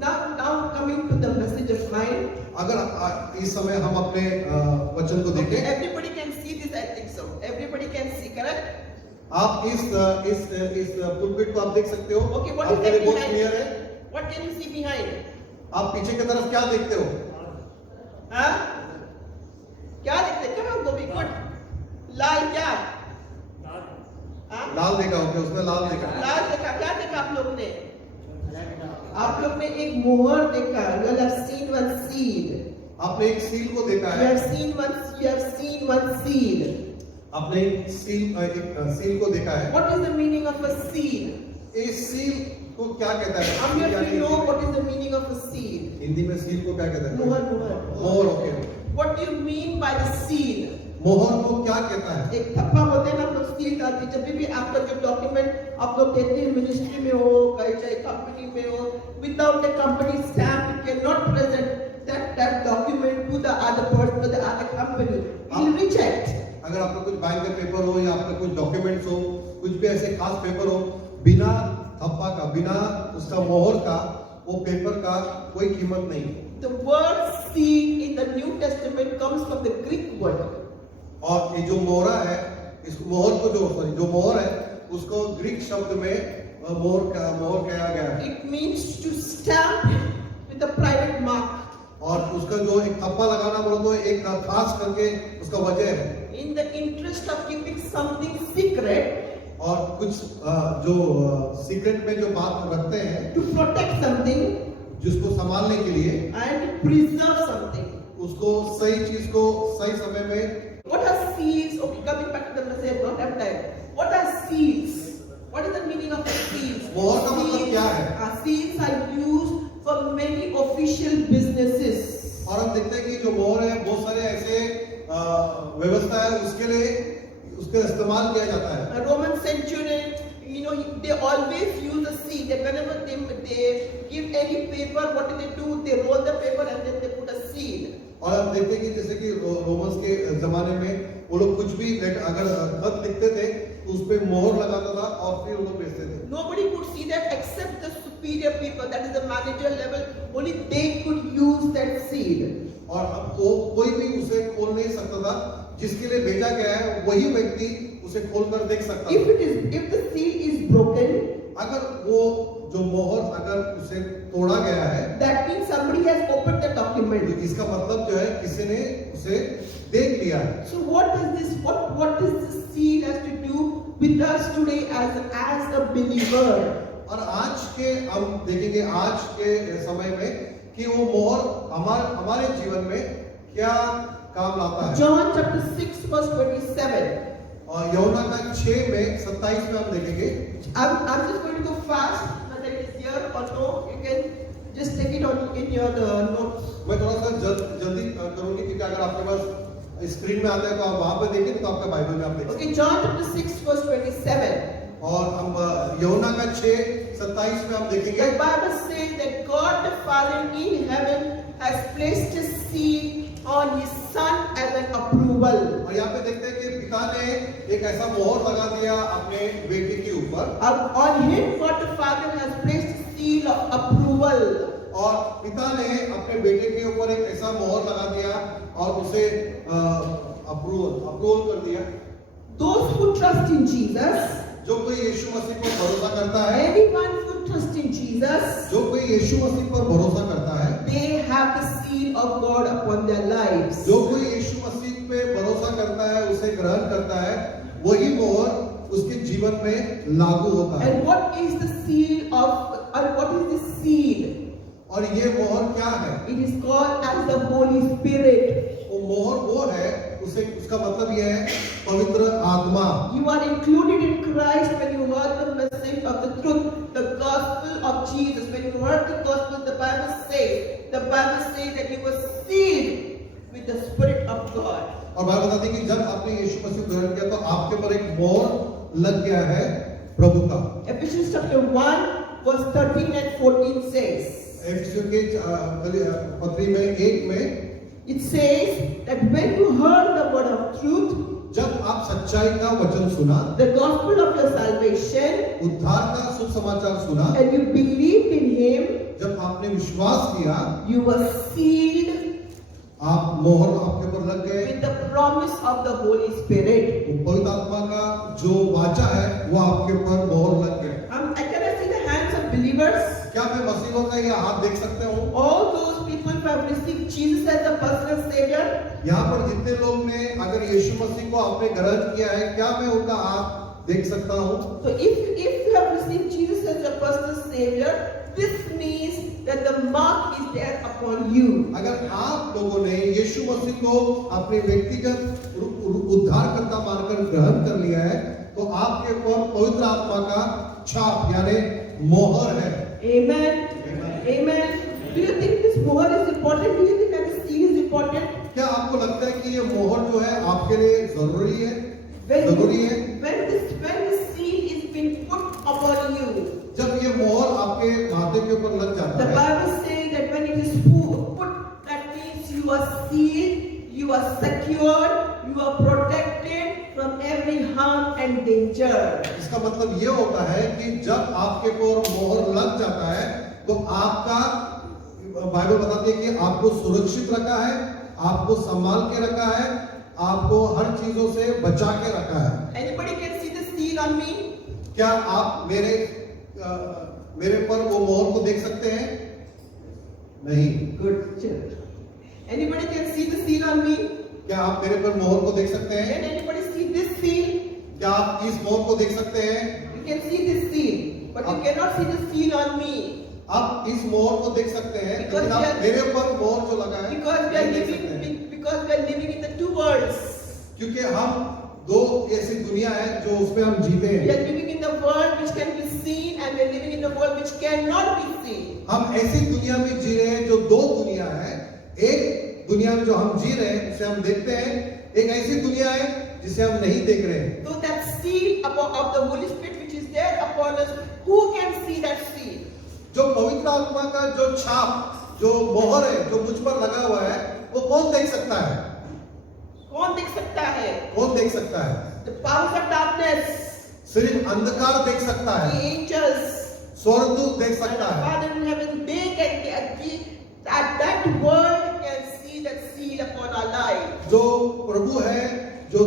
Now coming to the message of mine. अगर इस समय हम अपने वचन को देखें, Everybody can see this, I think so. Everybody can see, correct? आप इस पुलपिट को आप देख सकते हो। Okay, what is आपके that लिए बहुत behind? क्लियर है। What can you see behind? आप पीछे की तरफ क्या देखते हो? हाँ? क्या देखते? Come on, Gopi, good. लाल क्या? हाँ? लाल देखा हो क्या? उसने लाल देखा। लाल देखा, क्या देखा आप लोग ने? आप लोग ने एक मोहर देखा. You have seen one seed. आपने एक सील को देखा You है। have seen one seed. आपने एक सील को देखा है। What is the meaning of a seed? इस सील को क्या कहता है? I'm here to know what is the meaning of a seed. Hindi में सील को क्या कहते हैं? मोहर. मोहर, okay. What do you mean by the seed? मोहर को क्या कहता है? एक थप्पा होते हैं ना, हम लोग सील डालते हैं। जब भी आपका जो डॉक्यूमेंट आप लोग देते हैं, मिनिस्ट्री में हो, कहीं चाहे कंपनी में हो, without the company stamp you can not present that document to the other person, to the other company. He will reject. अगर आपका कुछ बैंक का पेपर हो या आपका कुछ डॉक्यूमेंट्स हो, कुछ भी ऐसे खास पेपर हो, बिना थप्पा का, बिना उसका मोहर का, वो पेपर का कोई कीमत नहीं। The word seed in the New Testament comes from the Greek word. और ये जो मोहरा है, इस मोहर को जो मोहर है, उसको ग्रीक शब्द में मोहर कहा गया है। It means to stamp with a private mark. और उसका जो एक थप्पा लगाना बोलो तो एक खास करके उसका वजह है। In the interest of keeping something secret, और कुछ जो सीक्रेट में जो बात रखते हैं, to protect something जिसको संभालने के लिए, and to preserve something. उसको सही चीज को सही समय में। What are seeds? Okay, coming back to the message, don't have time. What are seeds? What is the meaning of seeds? मोहर का मतलब क्या है? Seeds are used for many official businesses. और हम देखते हैं कि जो मोहर है, बहुत सारे ऐसे व्यवस्था है उसके लिए उसका इस्तेमाल किया जाता है। A Roman centurion, you know, they always use a seed. That whenever they give any paper, what do? They roll the paper and then they put a seed. और हम देखते हैं कि जैसे कि रोमन्स के जमाने में वो लोग कुछ भी अगर खत लिखते थे तो उस पे मोहर लगाता था और फिर वो लोग भेजते थे। Nobody could see that except the superior people, that is the manager level. Only they could use that seed. और अब कोई भी उसे खोल नहीं सकता था, जिसके लिए भेजा गया है वही व्यक्ति उसे खोलकर देख सकता था। If the seal is broken, अगर वो जो मोहर अगर उसे तोड़ा गया है, that means somebody has opened the तो document. इसका मतलब जो है किसी ने उसे देख लिया है। So what does this seal has to do with us today as a believer? और आज के हम देखेंगे आज के समय में कि वो मोहर हमारे जीवन में क्या काम लाता है। John chapter 6 verse 27. और यूहन्ना का 6 में 27 में हम देखेंगे। I'm just going to go fast, whether it is here or no, you can just take it on in your notes. मैं थोड़ा सा जल्दी करूंगी क्योंकि अगर आपके पास स्क्रीन में आता है तो आप वहां पे देखें, तो आपका बाइबल में आप देख सकते Okay, John chapter 6 verse 27. हैं। और हम यूहन्ना का 6:27 में हम देखेंगे। The Bible says that God the Father in heaven has placed a seal on His Son as an approval. और यहाँ पे देखते हैं कि पिता ने एक ऐसा मोहर लगा दिया अपने बेटे के ऊपर। On Him, God the Father has placed a seal of approval. और पिता ने अपने बेटे के ऊपर एक ऐसा मोहर लगा दिया और उसे अप्रूवल कर दिया। Those who trust in Jesus, जो कोई यीशु मसीह पर भरोसा करता है, anyone who trusts in Jesus, जो कोई यीशु मसीह पर भरोसा करता है, they have the seal of God upon their lives. जो कोई यीशु मसीह पे भरोसा करता है, उसे ग्रहण करता है, वही मोहर उसके जीवन में लागू होता है। And what is the seal of, what is the seal? और ये मोहर क्या है? It is called as the Holy Spirit. वो मोहर वो है, उसका मतलब ये है पवित्र आत्मा। You are included in Christ when you heard the message of the truth, the gospel of Jesus. When you heard the gospel, the Bible says that you were sealed with the Spirit of God. और Bible बताती है कि जब आपने यीशु मसीह को ग्रहण किया तो आपके ऊपर एक मोहर लग गया है प्रभु का। Ephesians chapter 1 verse 13 and 14 says. एफिसियों के पत्री में 1 में It says that when you heard the word of truth, जब आप सच्चाई का वचन सुना, the gospel of your salvation, उद्धार का शुभ समाचार सुना, and you believed in Him, जब आपने विश्वास किया, you were sealed आप मोहर आपके ऊपर लग गए। with the promise of the Holy Spirit. तो पवित्र आत्मा का जो वाचा है वो आपके ऊपर मोहर लग गए। Can I see the hands of believers? क्या मैं मसीहों का ये हाथ देख सकता हूँ? All those people who have received Jesus as the personal Savior, यहाँ पर जितने लोग ने अगर यीशु मसीह को आपने ग्रहण किया है, क्या मैं उनका हाथ देख सकता हूँ? so if you have received Jesus as your personal Savior, this means that the mark is there upon you. अगर आप लोगों ने यीशु मसीह को अपने व्यक्तिगत उद्धारकर्ता मानकर ग्रहण कर लिया है, तो आपके ऊपर पवित्र आत्मा का छाप यानी मोहर है। Amen. Amen. Do you think this mohr is important? Do you think that this seal is important? क्या आपको लगता है कि ये मोहर जो है आपके लिए जरूरी है? When जरूरी है? the seal is being put upon you, जब ये मोहर आपके माथे के ऊपर लग the जाता है, Bible says that when it is put, that means you are sealed, you are secured, you are protected from every harm and danger. इसका मतलब ये होता है कि जब आपके ऊपर मोहर लग जाता है, तो आपका बाइबल बताती है कि आपको सुरक्षित रखा है, आपको संभाल के रखा है, आपको हर चीजों से बचा के रखा है। Anybody can see the seal on me? क्या आप मेरे पर वो मोहर को देख सकते हैं? नहीं। Good. Anybody can see the seal on me? क्या आप मेरे पर मोहर को देख सकते हैं? Can anybody see this seal? क्या आप इस मोहर को देख सकते हैं? You can see this seal, but you cannot see the seal on me. आप इस मोहर को देख सकते हैं, Because लेकिन आप मेरे ऊपर मोहर जो लगा है Because we are नहीं देख सकते हैं। living in the two worlds. क्योंकि हम दो ऐसी दुनिया है जो उसमें हम जीते We हैं। are living in the world which can be seen, and we are living in the world which cannot be seen. हम ऐसी दुनिया में जी रहे हैं जो दो दुनिया है। एक दुनिया में जो हम जी रहे हैं उसे हम देखते हैं, एक ऐसी दुनिया है जिसे हम नहीं देख रहे हैं। So that seal of the Holy Spirit which is there upon us, who can see that seal? जो पवित्र आत्मा का जो छाप, जो मोहर है, जो मुझ पर लगा हुआ है, वो कौन देख सकता है? कौन देख सकता है? कौन देख सकता है? The powers of darkness, सिर्फ अंधकार देख सकता the है, angels, स्वर्गदूत देख and सकता the है। Father in heaven, they can see that world can see that seal upon our life. जो प्रभु है, जो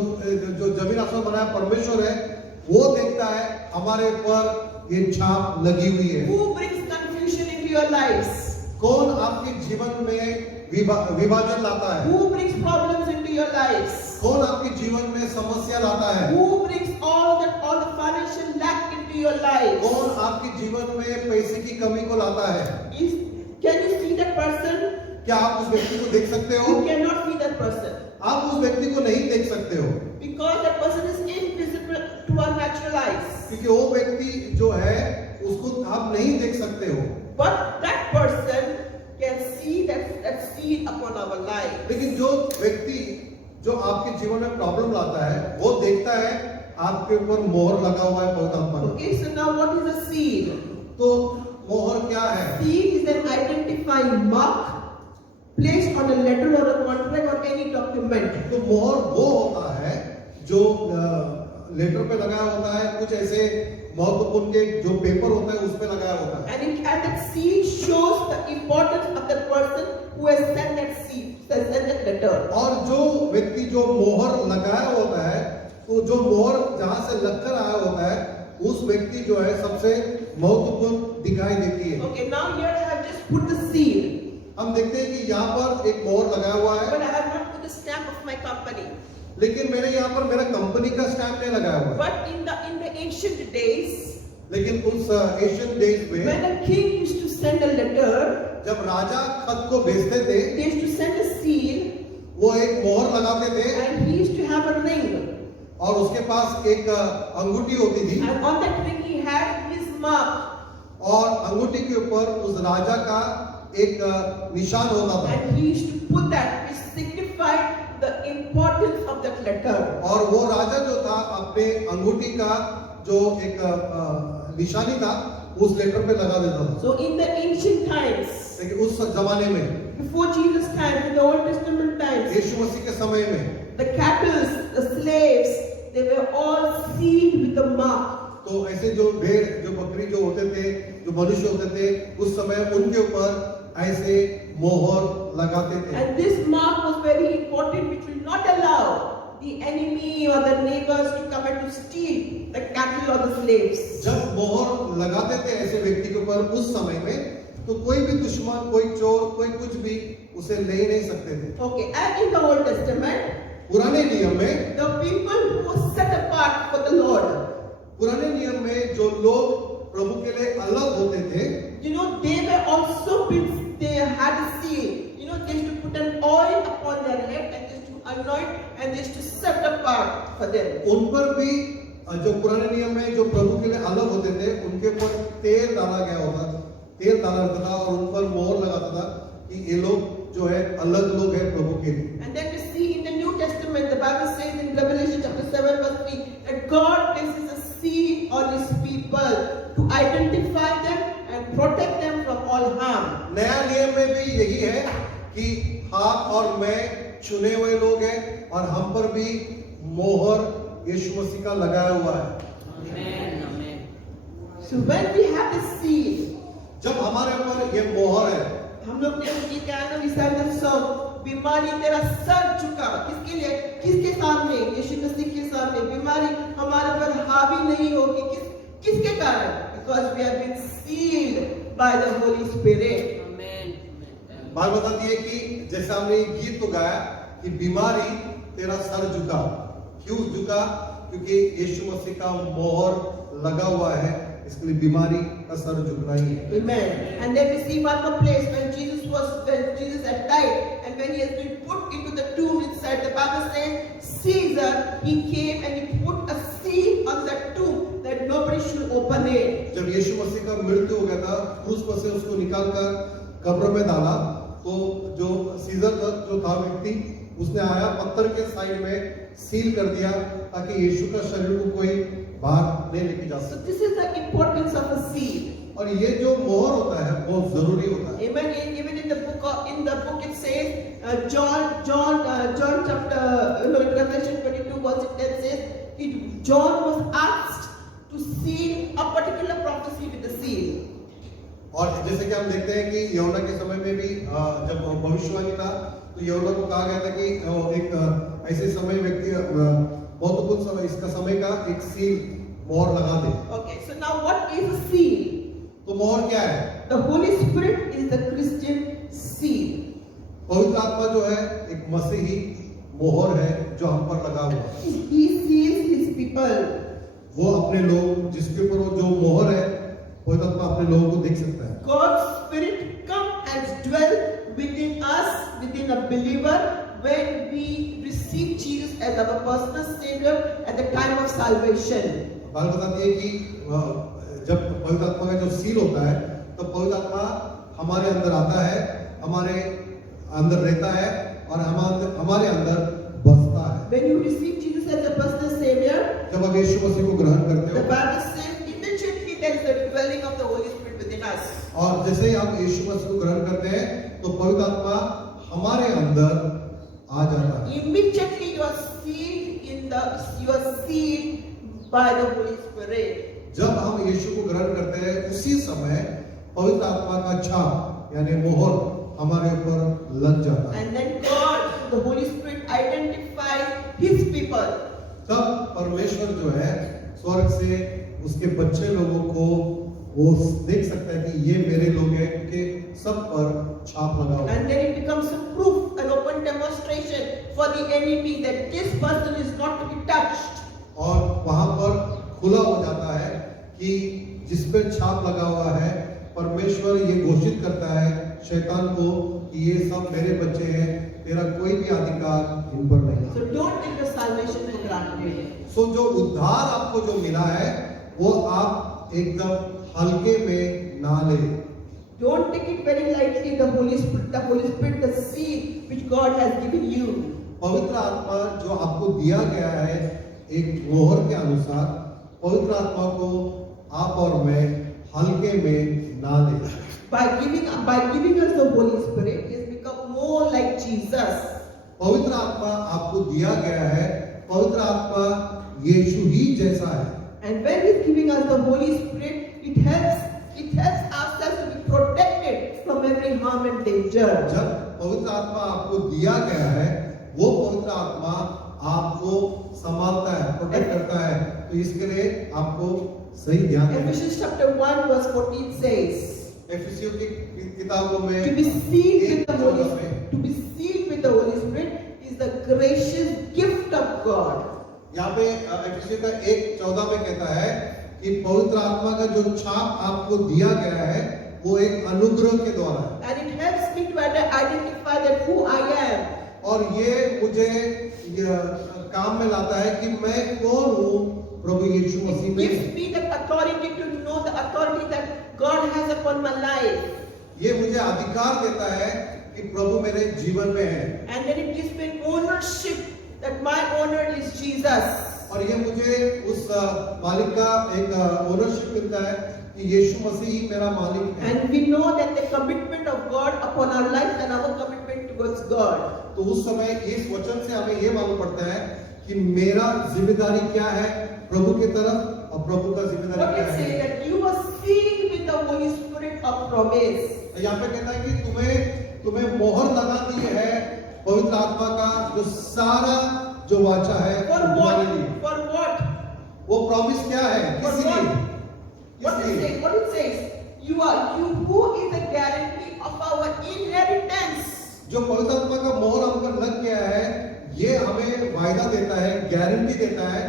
जमीन आसमान बनाया परमेश्वर है, वो देखता है हमारे ऊपर ये छाप लगी हुई है। Who brings confusion into your lives? कौन आपके जीवन में विभाजन लाता है? Who brings problems into your lives? कौन आपके जीवन में समस्या लाता है? Who brings all the financial lack into your life? कौन आपके जीवन में पैसे की कमी को लाता है? Can you see that person? क्या आप उस व्यक्ति को देख सकते हो? You cannot see that person आप उस व्यक्ति को नहीं देख सकते हो, because that person is invisible to our natural eyes. क्योंकि वो व्यक्ति जो है उसको आप नहीं देख सकते हो। But that person can see that seal upon our life. लेकिन जो व्यक्ति जो आपके जीवन में प्रॉब्लम लाता है, वो देखता है आपके ऊपर मोहर लगा हुआ है पवित्र आत्मा का। Okay, so now what is a seal? तो मोहर क्या है? Seal is an identifying mark placed on a letter or a contract or any document. तो मोहर वो होता है जो लेटर पे लगाया होता है, कुछ ऐसे महत्वपूर्ण के जो पेपर होता है उस पे लगाया होता है। And that seal shows the importance of that person who has sent that seal, sent that letter. और जो व्यक्ति जो मोहर लगाया होता है, तो जो मोहर जहां से लगकर आया होता है, उस व्यक्ति जो है सबसे महत्वपूर्ण दिखाई देती है। Okay, now here I have just put the seal, हम देखते हैं कि यहाँ पर एक मोहर लगाया हुआ है, but I have not put the stamp of my company. लेकिन मैंने यहाँ पर मेरा कंपनी का स्टैम्प नहीं लगाया हुआ है। But in the ancient days, लेकिन उस एशियन डेज में when a king used to send a letter, जब राजा खत को भेजते थे, they used to send a seal, वो एक मोहर लगाते थे and he used to have a ring, और उसके पास एक अंगूठी होती थी, and on that ring he had his mark, और अंगूठी के ऊपर उस राजा का एक निशान होता था, and he used to put that, which signified the importance of that letter. और वो राजा जो था अपने अंगूठी का जो एक निशानी था उस लेटर पे लगा देता था। So in the ancient times, लेकिन उस जमाने में, before Jesus' time, in the Old Testament times, यीशु मसीह के समय में, the cattle the slaves, they were all sealed with the mark. तो ऐसे जो भेड़ जो बकरी जो होते थे, जो मनुष्य होते थे, उस समय उनके ऊपर ऐसे मोहर लगाते थे। And this mark was very important, which will not allow the enemy or the neighbors to come and to steal the cattle or the slaves. जब मोहर लगाते थे ऐसे व्यक्ति के ऊपर उस समय में, तो कोई भी दुश्मन, कोई चोर, कोई कुछ भी उसे ले ही नहीं सकते थे। Okay, and in the Old Testament, पुराने नियम में, the people who were set apart for the Lord, पुराने नियम में जो लोग प्रभु के लिए अलग होते थे, you know, they were also they had a seal. You know, they used to put an oil upon their head and they used to anoint and they used to set apart for them. उन पर भी जो पुराने नियम में जो प्रभु के लिए अलग होते थे, उनके ऊपर तेल डाला गया होता था, तेल डाला रहता था और उन पर मोहर लगाता था कि ये लोग जो है अलग लोग हैं प्रभु के लिए। And then we see in the New Testament, the Bible says in Revelation chapter 7 verse 3 that God places a seal on His people to identify them and protect them from all harm. नया नियम में भी यही है कि आप और मैं चुने हुए लोग हैं और हम पर भी मोहर यीशु मसीह का लगाया हुआ है। So when we have this seal, जब हमारे ऊपर ये मोहर है, हम लोग ने ये क्या है ना, we sang the song, बीमारी तेरा सर झुका, किसके लिए, किसके सामने, यीशु मसीह के सामने। बीमारी हमारे पर हावी नहीं होगी, किसके कारण? Because we have been sealed by the Holy Spirit. बात बताती है कि जैसे हमने ये गीत तो गाया कि बीमारी तेरा सर झुका, क्यों झुका? क्योंकि यीशु मसीह का मोहर लगा हुआ है, इसके लिए बीमारी का सर झुकना ही है। Amen. And then we see one more place when Jesus had died and when He has been put into the tomb inside, the Bible says Caesar, he came and he put a seal on that tomb that nobody should open it. जब यीशु मसीह का मृत्यु हो गया था, क्रूस पर से उसको निकालकर कब्र में डाला, तो जो सीजर जो था व्यक्ति, उसने आया पत्थर के साइड में सील कर दिया ताकि यीशु का शरीर को कोई बाहर नहीं लेके जा So सके। this is the importance of a seal. और ये जो मोहर होता है बहुत जरूरी होता है। Amen. Even in the book it says John chapter Revelation 22 verse 10 says John was asked to seal a particular prophecy with the seal. और जैसे कि हम देखते हैं कि यूहन्ना के समय में भी जब भविष्यवाणी था, तो यूहन्ना को कहा गया था कि एक ऐसे समय व्यक्ति महत्वपूर्ण समय, इसका समय का एक सील मोहर लगा दे। Okay, so now what is a seal? तो मोहर क्या है? The Holy Spirit is the Christian seal. पवित्र आत्मा जो है एक मसीही मोहर है जो हम पर लगा हुआ है। He seals His people. वो अपने लोग जिसके ऊपर जो मोहर है, पवित्र आत्मा अपने लोगों को देख सकता है। God's Spirit come and dwell within us, within a believer, when we receive Jesus as our personal Savior at the time of salvation. Bible बताती है कि जब पवित्र आत्मा का जो सील होता है, तो पवित्र आत्मा हमारे अंदर आता है, हमारे अंदर रहता है और हमारे अंदर बसता है। When you receive Jesus as a personal Savior, जब आप यीशु मसीह को ग्रहण करते the हो, Bible says immediately there is the dwelling of the Holy Spirit within us. और जैसे ही आप यीशु मसीह को ग्रहण करते हैं, तो पवित्र आत्मा हमारे अंदर आ जाता है। Immediately you are sealed by the Holy Spirit. जब हम यीशु को ग्रहण करते हैं, उसी समय पवित्र आत्मा का छाप यानी मोहर हमारे ऊपर लग जाता है। And then God, the Holy Spirit identifies His people. तब परमेश्वर जो है स्वर्ग से उसके बच्चे लोगों को वो देख सकता है कि ये मेरे लोग हैं, क्योंकि सब पर छाप लगा हुआ है। And then it becomes a proof, an open demonstration for the enemy that this person is not to be touched. और वहां पर खुला हो जाता है कि जिस पे छाप लगा हुआ है, परमेश्वर ये घोषित करता है शैतान को कि ये सब मेरे बच्चे हैं, तेरा कोई भी अधिकार इन पर नहीं। So don't take your salvation for granted. सो जो उद्धार आपको जो मिला है, वो आप एकदम हल्के में ना ले। Don't take it very lightly. The Holy Spirit, the seed which God has given you. पवित्र आत्मा जो आपको दिया गया है एक मोहर के अनुसार, पवित्र आत्मा को आप और मैं हल्के में ना ले। By giving us the Holy Spirit, He has become more like Jesus. पवित्र आत्मा आपको दिया गया है, पवित्र आत्मा यीशु ही जैसा है। And when He's giving us the Holy Spirit, it helps ourselves to be protected from every harm and danger. जब पवित्र आत्मा आपको दिया गया है, वो पवित्र आत्मा आपको संभालता है, प्रोटेक्ट करता है। तो इसके लिए आपको सही ध्यान देना है। Ephesians chapter 1 verse 14 says, एफिसियों की किताबों में to be sealed with the Holy 1:14 में Spirit, to be sealed with the Holy Spirit is the gracious gift of God. यहाँ पे एफिसियों का 1:14 में कहता है कि पवित्र आत्मा का जो छाप आपको दिया गया है वो एक अनुग्रह के द्वारा है। And it helps me to identify that who I am. और ये मुझे काम में लाता है कि मैं कौन हूँ प्रभु यीशु मसीह It में। gives me the authority to know the authority that God has upon my life. ये मुझे अधिकार देता है कि प्रभु मेरे जीवन में है। And then it gives me an ownership that my owner is Jesus. और ये मुझे उस मालिक का एक ओनरशिप मिलता है कि यीशु मसीह ही मेरा मालिक है। And we know that the commitment of God upon our life and our commitment towards God. तो उस समय इस वचन से हमें ये मालूम पड़ता है कि मेरा जिम्मेदारी क्या है प्रभु की तरफ और प्रभु का जिम्मेदारी What क्या it है। says that you were sealed with the Holy Spirit of promise. यहाँ पे कहता है कि तुम्हें मोहर लगा दी है पवित्र आत्मा का जो सारा जो वाचा है For तुम्हारे what? लिए। For what? वो प्रॉमिस क्या है For किस what? लिए? What किस it लिए? says? What it says? You who is the guarantee of our inheritance. जो पवित्र आत्मा का मोहर हम पर लग गया है ये हमें वायदा देता है, गारंटी देता है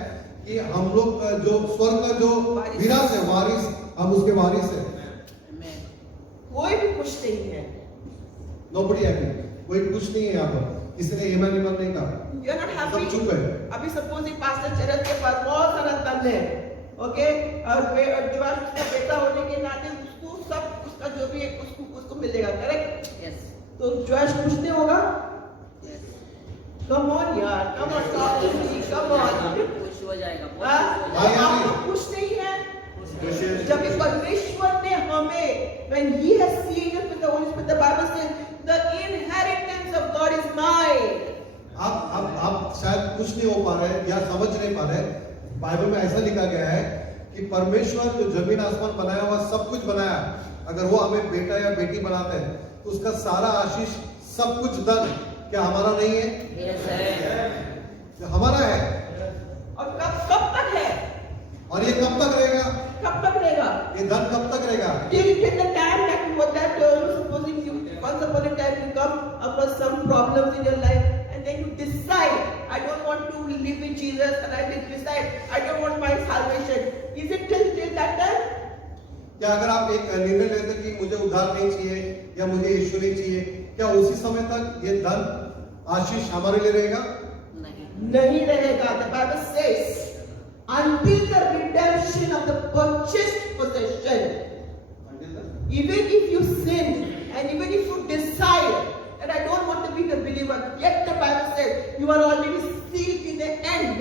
कि हम लोग जो स्वर्ग का जो विरासत है, वारिस, हम उसके वारिस हैं। कोई भी खुश नहीं है। Nobody happy, कोई खुश नहीं है यहाँ पर, किसी ने ईमान नहीं कहा, You are not happy. सब चुप है। अभी सपोज एक पास्टर चरच के पास बहुत सारा धन है, ओके, और जो उसका बेटा होने के नाते उसको सब उसका जो भी है उसको मिलेगा, करेक्ट? Yes. तो जॉश खुश नहीं होगा? Come on यार, come on talk to me, come on. खुश हो जाएगा, बहुत हाँ? खुश हो जाएगा। आप लोग खुश नहीं है? जब इस परमेश्वर ने हमें, when He has sealed us with the Holy Spirit, the Bible says, the inheritance of God is mine. आप शायद कुछ नहीं हो पा रहे या समझ नहीं पा रहे। बाइबल में ऐसा लिखा गया है कि परमेश्वर जो जमीन आसमान बनाया हुआ सब कुछ बनाया, अगर वो हमें बेटा या बेटी बनाते हैं तो उसका सारा आशीष सब कुछ धन क्या हमारा नहीं है? Yes, है। हमारा है। और कब तक है? और ये कब तक रहेगा? कब तक रहेगा? ये धन कब तक रहेगा? Till the time that supposing you once upon a time you come across some problems in your life and then you decide I don't want to live with Jesus and I decide I don't want my salvation. Is it till that time? क्या अगर आप एक निर्णय लेते कि मुझे उद्धार नहीं चाहिए या मुझे यीशु नहीं चाहिए, क्या उसी समय तक ये धन आशीष हमारे लिए रहेगा? नहीं रहेगा. The Bible says until the redemption of the purchased possession. Even if you sin and even if you decide that I don't want to be the believer, yet the Bible says you are already sealed in the end.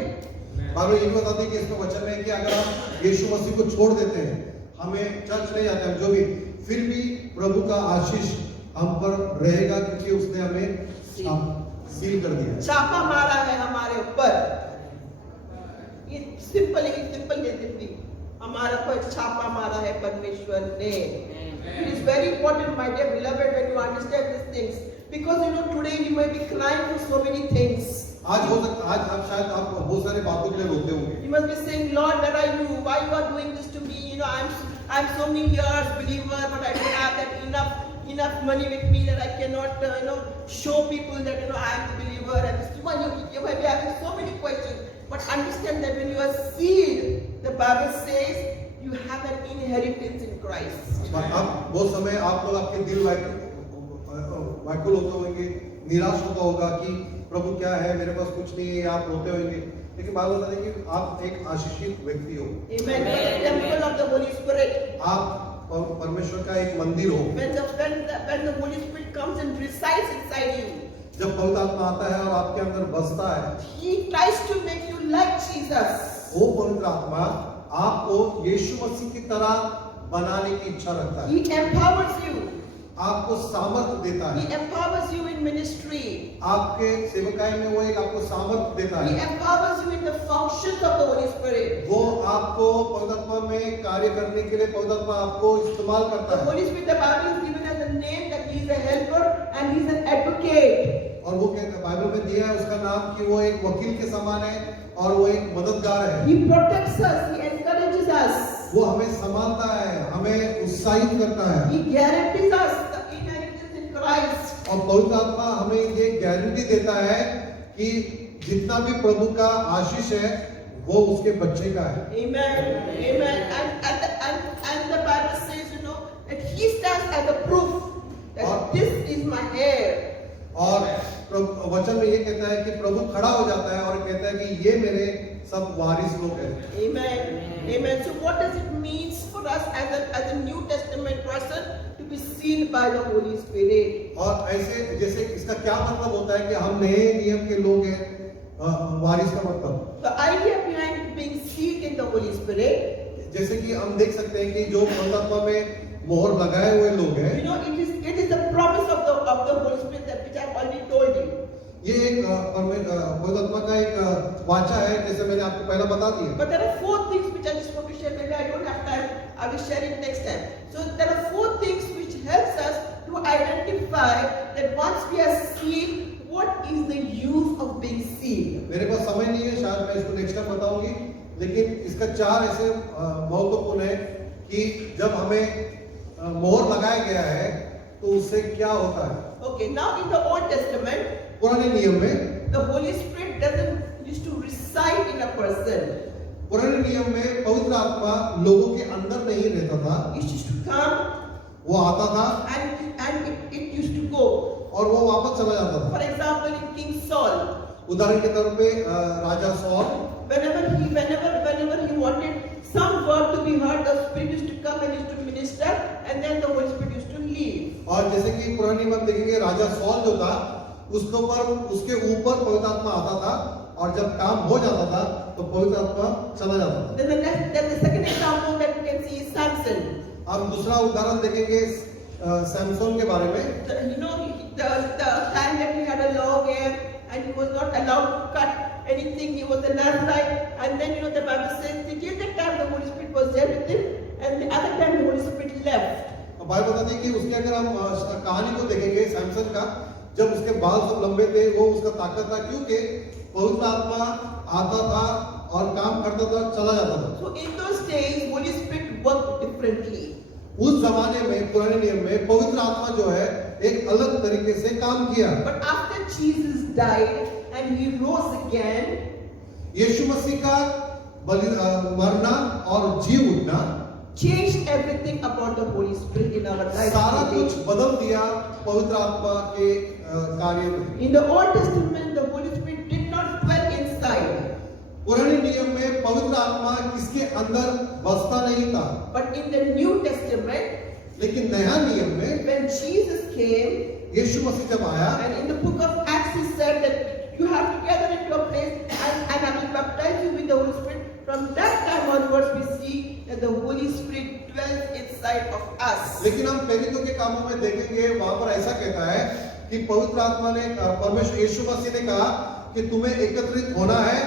Bible ये बताती है कि इसमें वचन में है कि अगर हम यीशु मसीह को छोड़ देते हैं, हमें चर्च नहीं जाते हैं, जो भी, फिर भी प्रभु का आशीष हम पर रहेगा क्योंकि उसने हमें सील कर दिया। छापा मारा है हमारे ऊपर। ये सिंपल है जिंदगी। हमारे ऊपर छापा मारा है परमेश्वर ने। It is very important, my dear beloved, when you understand these things, because you know today you may be crying for so many things. आज आप शायद आप बहुत सारे बातों के लिए रोते होंगे। You must be saying, Lord, where are you? Why you are doing this to me? You know, I'm so many years believer, but I don't have that enough money with me that I cannot, show people that I am the believer. And you might be having so many questions, but understand that when you are sealed, the Bible says you have an inheritance in Christ. अब बहुत समय आप लोग आपके दिल व्याकुल होते होंगे, निराश होता होगा कि प्रभु क्या है, मेरे पास कुछ नहीं है, आप रोते होंगे, लेकिन बाइबल बताती है कि आप एक आशीषित व्यक्ति हो। Amen. You are the temple of the Holy Spirit. आप परमेश्वर का एक मंदिर हो। When the Holy Spirit comes and resides inside you, जब पवित्र आत्मा आता है और आपके अंदर बसता है, He tries to make you like Jesus. वो पवित्र आत्मा आपको यीशु मसीह की तरह बनाने की इच्छा रखता है। He empowers you. आपको सामर्थ देता He है। empowers you in ministry. आपके सेवकाई में वो एक आपको सामर्थ देता He है। empowers you in the functions of the Holy Spirit. वो आपको पवित्र आत्मा में कार्य करने के लिए पवित्र आत्मा आपको इस्तेमाल The करता है। Holy Spirit, the Bible is given as a name that He is a helper and He is an advocate. और वो कहते हैं बाइबल में दिया है उसका नाम कि वो एक वकील के समान है और वो एक मददगार है। He protects us. He encourages us. वो हमें संभालता है, हमें उत्साहित करता है। He guarantees us the inheritance in Christ. और पवित्र आत्मा हमें ये गारंटी देता है कि जितना भी प्रभु का आशीष है वो उसके बच्चे का है। Amen. Amen. And the Bible says, you know, that He stands as a proof that this is my heir. और वचन में ये कहता है कि प्रभु खड़ा हो जाता है और कहता है कि ये मेरे सब वारिस लोग हैं। Amen. Amen. So what does it mean for us as a New Testament person to be sealed by the Holy Spirit? और ऐसे जैसे इसका क्या मतलब होता है कि हम नए नियम के लोग हैं, वारिस का मतलब The idea behind being sealed in the Holy Spirit, जैसे कि हम देख सकते हैं कि जो पवित्र आत्मा में मोहर लगाए हुए लोग हैं, you know, it is the promise of the Holy Spirit that which I've already told you. ये एक पवित्र आत्मा का एक वाचा है जैसे मैंने आपको पहला बता दिया। But there are 4 things which I just want to share. Maybe I don't have time. I will share it next time. So there are 4 things which helps us to identify that once we are sealed, what is the use of being sealed? मेरे पास समय नहीं है, शायद मैं इसको next time बताऊंगी, लेकिन इसका 4 ऐसे महत्वपूर्ण है कि जब हमें मोहर लगाया गया है तो उससे क्या होता है। Okay, now in the Old Testament, पुराने नियम में the Holy Spirit doesn't used to reside in a person. पुराने नियम में पवित्र आत्मा लोगों के अंदर नहीं रहता था, It used to come वो आता था and it used to go. और वो वापस चला जाता था। For example, in King Saul, उदाहरण के तौर पे राजा soul, whenever he wanted some word to be heard, the Spirit used to come and used to minister, and then the Holy Spirit used to leave. और जैसे कि पुरानी बात देखेंगे राजा सौल जो था उसके ऊपर पवित्र आत्मा आता था और जब काम हो जाता था तो पवित्र आत्मा चला जाता था। Then the second example that we can see is Samson. अब दूसरा उदाहरण देखेंगे सैमसन के बारे में। You know, the time that he had a long hair and he was not allowed to cut anything, he was a Nazarite, and then you know the Bible says till that time the Holy Spirit was there with him, and the other time the Holy Spirit left. Bible बताती है कि उसके अगर हम कहानी को देखेंगे सैमसन का, जब उसके बाल सब लंबे थे वो उसका ताकत था क्योंकि पवित्र आत्मा आता था और काम करता था, चला जाता था। So in those days, Holy Spirit worked differently. उस जमाने में पुराने नियम में पवित्र आत्मा जो है एक अलग तरीके से काम किया। But after Jesus died and he rose again, यीशु मसीह का मरना और जी उठना changed everything about the Holy Spirit in our lives. सारा कुछ बदल दिया पवित्र आत्मा के कार्य में। In the Old Testament, the Holy Spirit did not dwell inside. पुराने नियम में पवित्र आत्मा किसके अंदर बसता नहीं था, But in the New Testament, लेकिन नया नियम में when Jesus came, यीशु मसीह जब आया and in the book of Acts he said that you have to gather into a place and I will baptize you with the Holy Spirit. From that time onwards we see that the Holy Spirit dwells inside of us. लेकिन हम प्रेरितों के कामों में देखेंगे वहां पर ऐसा कहता है कि पवित्र आत्मा ने परमेश्वर यीशु मसीह ने कहा कि तुम्हें एकत्रित होना है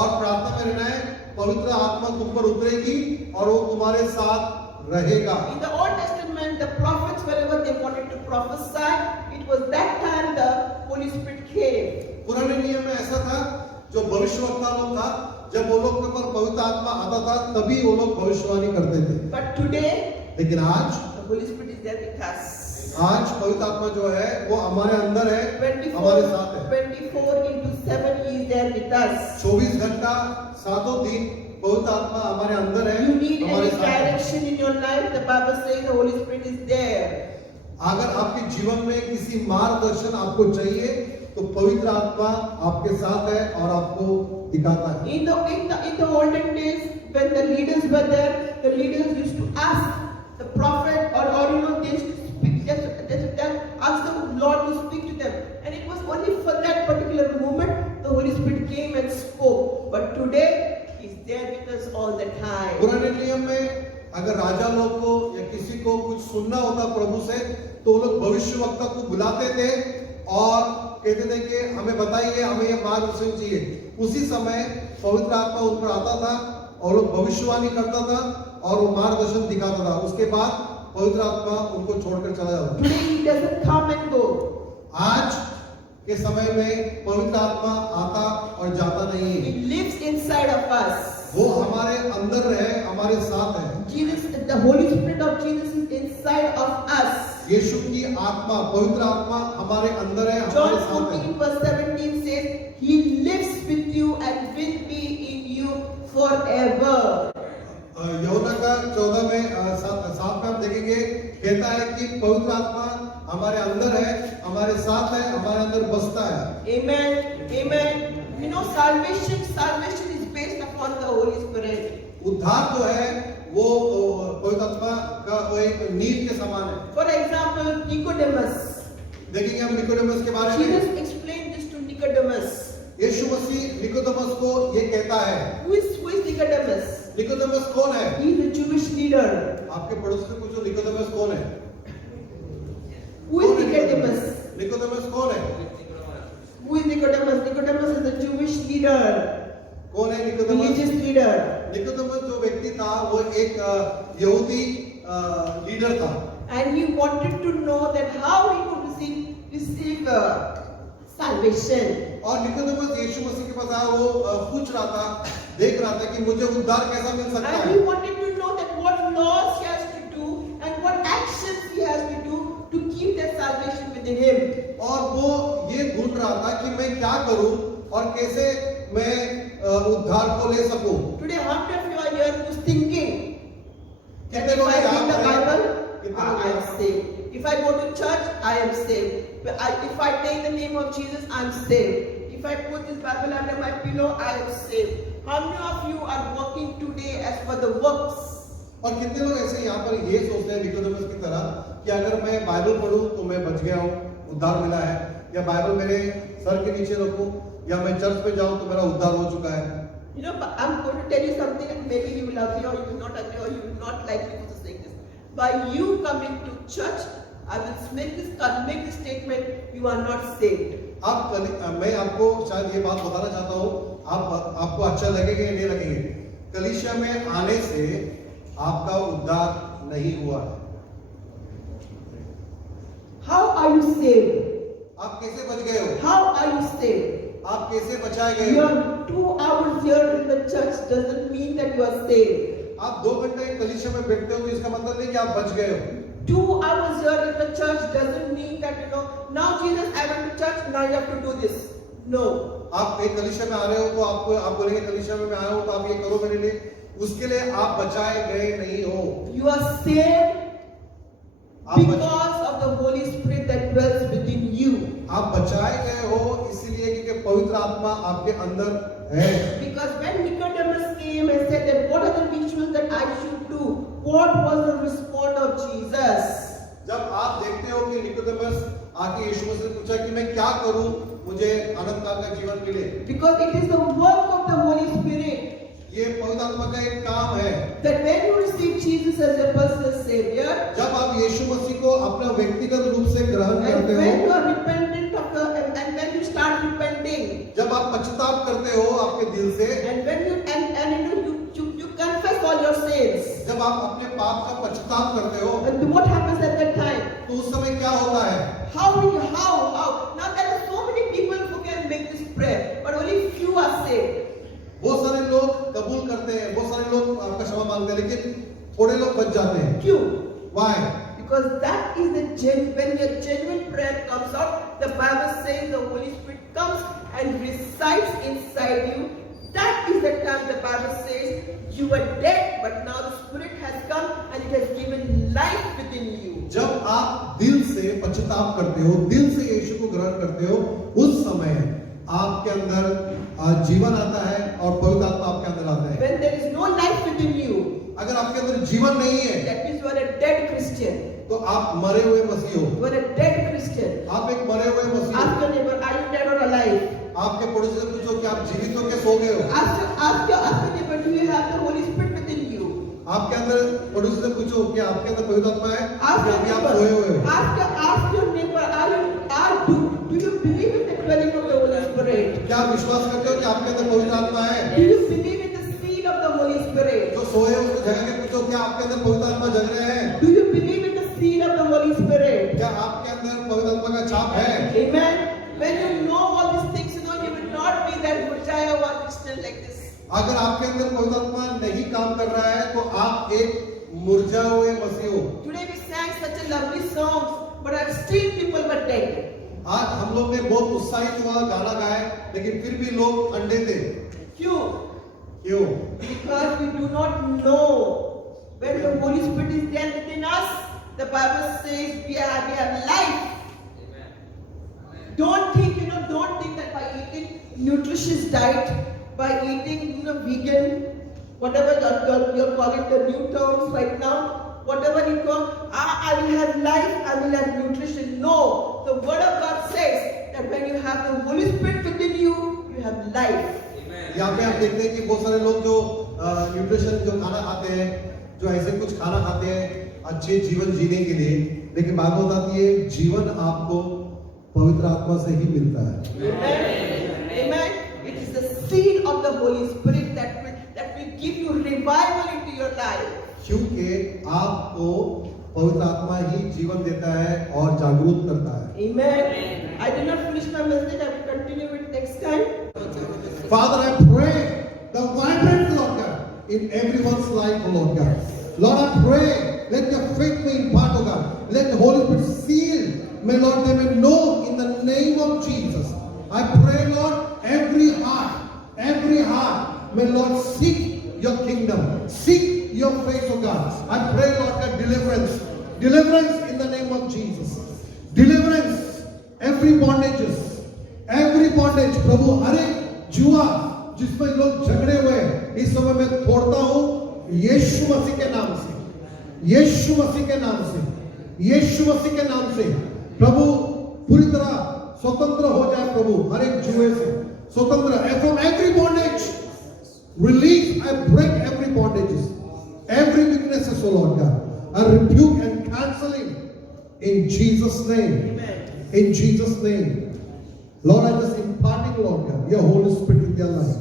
और प्रार्थना में रहना है, पवित्र आत्मा तुम पर उतरेगी और वो तुम्हारे साथ रहेगा। In the Old Testament, the prophets, wherever they wanted to prophesy, it was that time the Holy Spirit came. पुराने नियम में ऐसा था, जो भविष्यवक्ता लोग था, जब वो लोग के पर पवित्र आत्मा आता था तभी वो लोग भविष्यवाणी करते थे। But today, लेकिन आज the Holy Spirit is there with us. आज पवित्र आत्मा जो है वो हमारे अंदर है, हमारे साथ है। 24/7 he is there with us. 24 घंटा सातों दिन पवित्र आत्मा हमारे अंदर है, You need हमारे any साथ है। direction in your life, the Bible says the Holy Spirit is there. अगर आपके जीवन में किसी मार्गदर्शन आपको चाहिए तो पवित्र आत्मा आपके साथ है और आपको दिखाता है। In the olden days, when the leaders were there, the leaders used to ask the prophet or you know they used to speak, ask the Lord to speak to them, and it was only for that particular moment the Holy Spirit came and spoke. But today He's there with us all the time. पुराने नियम में अगर राजा लोग को या किसी को कुछ सुनना होता प्रभु से तो वो लोग भविष्यवक्ता को बुलाते थे और कहते थे कि हमें बताइए, हमें ये मार्गदर्शन चाहिए। उसी समय पवित्र आत्मा उन पर आता था और लोग भविष्यवाणी करता था और वो मार्गदर्शन दिखाता था। उसके बाद पवित्र आत्मा उनको छोड़कर चला जाता था। Today he doesn't come and go. आज के समय में पवित्र आत्मा आता और जाता नहीं है। He lives inside of us. वो हमारे अंदर है, हमारे साथ है। Jesus, the Holy Spirit of Jesus is inside of us. यीशु की आत्मा, पवित्र आत्मा हमारे अंदर है, John हमारे साथ है। 14 verse 17 says, He lives with you and will be in you forever. यूहन्ना का 14 में 7 में आप देखेंगे, कहता है कि पवित्र आत्मा हमारे अंदर है, हमारे साथ है, हमारे अंदर बसता है। Amen. Amen. You know, salvation is based upon the Holy Spirit. उद्धार जो है वो पवित्र आत्मा का वो एक नींव के समान है। For example, Nicodemus. देखेंगे हम निकोदेमस के बारे Jesus में। explained this to Nicodemus. यीशु मसीह निकोदेमस को ये कहता है। Who is Nicodemus? निकोदेमस कौन है? He is a Jewish leader. आपके पड़ोस में पूछो निकोदेमस कौन है? Who is Nicodemus? निकोदेमस कौन है? Who is Nicodemus? Nicodemus is a Jewish leader, कौन है निकोदेमस? religious leader. निकोदेमस जो व्यक्ति था वो एक यहूदी लीडर था। And he wanted to know that how he could receive salvation. और निकोदेमस यीशु मसीह के पास आया, वो पूछ रहा था, देख रहा था कि मुझे उद्धार कैसा मिल सकता And है। he wanted to know that what laws he has to do and what actions he has to do to keep that salvation within him. और वो ये ढूंढ रहा था कि मैं क्या करूं और कैसे मैं उद्धार को ले सकूं। Today, how many of you are here who's thinking that कितने if लोग I यहाँ read the पर हैं? Bible, कितने I लोग am यहाँ? saved. If I go to church, I am saved. But if I take the name of Jesus, I am saved. If I put this Bible under my pillow, I am saved. How many of you are working today as per the works? और कितने लोग ऐसे यहाँ पर ये सोचते हैं Nicodemus की तरह कि अगर मैं बाइबल पढ़ूं तो मैं बच गया हूँ, उद्धार मिला है, या बाइबल मेरे सर के नीचे रखूं, या मैं चर्च पे जाऊं तो मेरा उद्धार हो चुका है। You know, but I'm going to tell you something and maybe you will agree or you will not agree or you will not like me to say this. By you coming to church, I will make this statement, you are not saved. मैं आपको शायद ये बात बताना चाहता हूँ, आपको अच्छा लगेगा या नहीं लगेगा। कलीसिया में आने से आपका उद्धार नहीं हुआ है। How are you saved? आप कैसे बच गए हो? How are you saved? आप कैसे बचाए गए हो? Your 2 hours here in the church doesn't mean that you are saved. आप 2 घंटे कलीसिया में बैठते हो तो इसका मतलब नहीं कि आप बच गए हो। 2 hours here in the church doesn't mean that, you know, now Jesus, I went to church, now you have to do this. No. आप एक कलीसिया में आ रहे हो तो आप बोलेंगे कलीसिया में मैं आया हूं तो आप ये करो मेरे लिए, उसके लिए आप बचाए गए नहीं हो। You are saved because of the Holy Spirit that dwells within you. आप बचाए गए हो इसीलिए क्योंकि पवित्र आत्मा आपके अंदर है। Because when Nicodemus came and said that what are the rituals that I should do, what was the response of Jesus? जब आप देखते हो कि निकोदेमस आके यीशु मसीह से पूछा कि मैं क्या करूं मुझे अनंत काल का जीवन मिले, Because it is the work of the Holy Spirit ये पवित्र आत्मा का एक काम है। that when you receive Jesus as your personal Savior, जब आप यीशु मसीह को अपना व्यक्तिगत रूप से ग्रहण and करते when you हो, are repentant of the, and when you start repenting, जब आप पश्चाताप करते हो आपके दिल से, and when you and you confess all your sins, जब आप अपने पाप का पश्चाताप करते हो and what happens at that time? तो उस समय क्या होता है? How? Now there are so many people who can make this prayer, but only few are saved. बहुत सारे लोग कबूल करते हैं, बहुत सारे लोग आपका क्षमा मांगते हैं, लेकिन थोड़े लोग बच जाते हैं। Few. Why? Because that is when your genuine prayer comes out, the Bible says the Holy Spirit comes and resides inside you. That is the time the Bible says you were dead, but now the Spirit has come and it has given life within you. जब आप दिल से पश्चाताप करते हो, दिल से यीशु को ग्रहण करते हो, उस समय आपके अंदर जीवन आता है और पवित्र आत्मा आपके अंदर आता है। When there is no life within you, अगर आपके अंदर जीवन नहीं है that means you are a dead Christian. तो आप मरे हुए मसीह हो। You are a dead Christian. आप एक मरे हुए मसीह हो। Ask your neighbor, are you dead or alive? आपके पड़ोसी से पूछो कि आप जीवित हो के सो गए हो। Ask your neighbor, do you have the Holy Spirit within you? आपके अंदर पड़ोसी से पूछो कि आपके अंदर पवित्र आत्मा है Ask या your अभी आप neighbor. सोए हुए हो? Ask your neighbor. Do you believe in the dwelling of the Holy Spirit? क्या आप विश्वास करते हो कि आपके अंदर पवित्र आत्मा है? Do you believe in the seal of the Holy Spirit? जो सोए हुए उसको जगा के पूछो क्या आपके अंदर पवित्र आत्मा जग रहे हैं? Do you believe in the seal of the Holy Spirit? क्या आपके अंदर पवित्र आत्मा का छाप है? Amen. When you know all these things, you will not be that Murjaya or Christian like this. अगर आपके अंदर पवित्र आत्मा नहीं काम कर रहा है तो आप एक मुरझाए हुए मसीह हो। Today we sang such a lovely songs, but still people were dead. आज हम लोग ने बहुत उत्साहित हुआ गाना गाए लेकिन फिर भी लोग अंधे थे। Few. क्यों? Because we do not know when the Holy Spirit is there within us. The Bible says we have life. Don't think that by eating nutritious diet, by eating vegan, whatever you're calling the new terms right now, whatever you call, I will have life, I will have nutrition. No, the Word of God says that when you have the Holy Spirit within you, you have life. यहाँ पे आप देखते हैं कि बहुत सारे लोग जो न्यूट्रिशन जो खाना खाते हैं, जो ऐसे कुछ खाना खाते हैं अच्छे जीवन जीने के लिए, लेकिन बात बताती है जीवन आपको पवित्र आत्मा से ही मिलता है। Amen. Amen. It is the seed of the Holy Spirit that will give you revival into your life. क्योंकि आपको पवित्र आत्मा ही जीवन देता है और जागरूक करता है। Amen. I did not finish my message. I will continue it next time. Father, I pray the vibrant Lord God in everyone's life, oh Lord God. Lord, I pray, let your faith be impart, oh God. Let the Holy Spirit seal, may Lord, they may know in the name of Jesus. I pray, Lord, every heart, may Lord seek your kingdom, seek your faith, oh God. I pray, Lord, that deliverance in the name of Jesus. Deliverance, every bondage, प्रभु हर एक जुआ जिसमें लोग झगड़े हुए हैं इस समय मैं तोड़ता हूं यीशु मसीह के नाम से, यीशु मसीह के नाम से, यीशु मसीह के नाम से प्रभु पूरी तरह स्वतंत्र हो जाए प्रभु हर एक जुए से स्वतंत्र from every bondage release. I break every bondages, every weaknesses, oh Lord God. I rebuke and cancel it in Jesus' name. Amen. In Jesus' name. Lord, I just imparting, Lord God, your Holy Spirit in their life.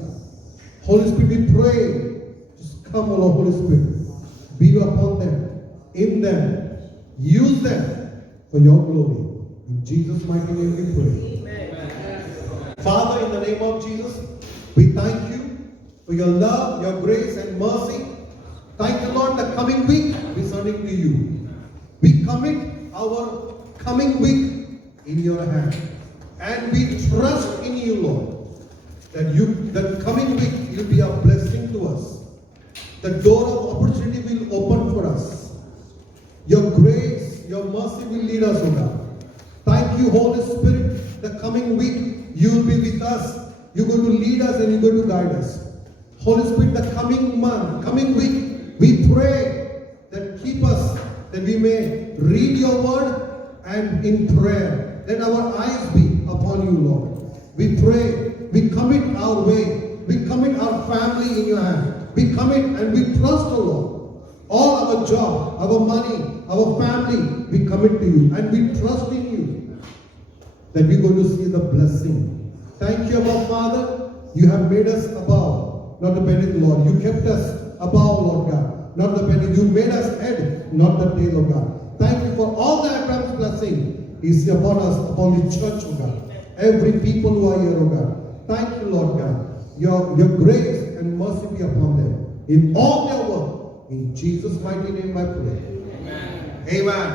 Holy Spirit, we pray. Just come, O Lord, Holy Spirit. Be upon them, in them. Use them for your glory. In Jesus' mighty name we pray. Amen. Father, in the name of Jesus, we thank you for your love, your grace and mercy. Thank you, Lord, the coming week we surrender to you. We commit our coming week in your hand. And we trust in you, Lord, that coming week will be a blessing to us. The door of opportunity will open for us. Your grace, your mercy will lead us, O God. Thank you, Holy Spirit. The coming week, you will be with us. You're going to lead us and you're going to guide us. Holy Spirit, the coming month, coming week, we pray that keep us, that we may read your word and in prayer. Let our eyes be upon you, Lord. We pray, we commit our way, we commit our family in your hand. We commit and we trust, O Lord. All our job, our money, our family, we commit to you and we trust in you that we're going to see the blessing. Thank you, above Father. You have made us above, not the beneath, Lord. You kept us above, Lord God, not the beneath. You made us head, not the tail, O God. Thank you for all the Abraham's blessing is upon us, upon the church, O God. Every people who are here, O God. Thank you, Lord God. Your grace and mercy be upon them in all their work. In Jesus' mighty name I pray. Amen. Amen.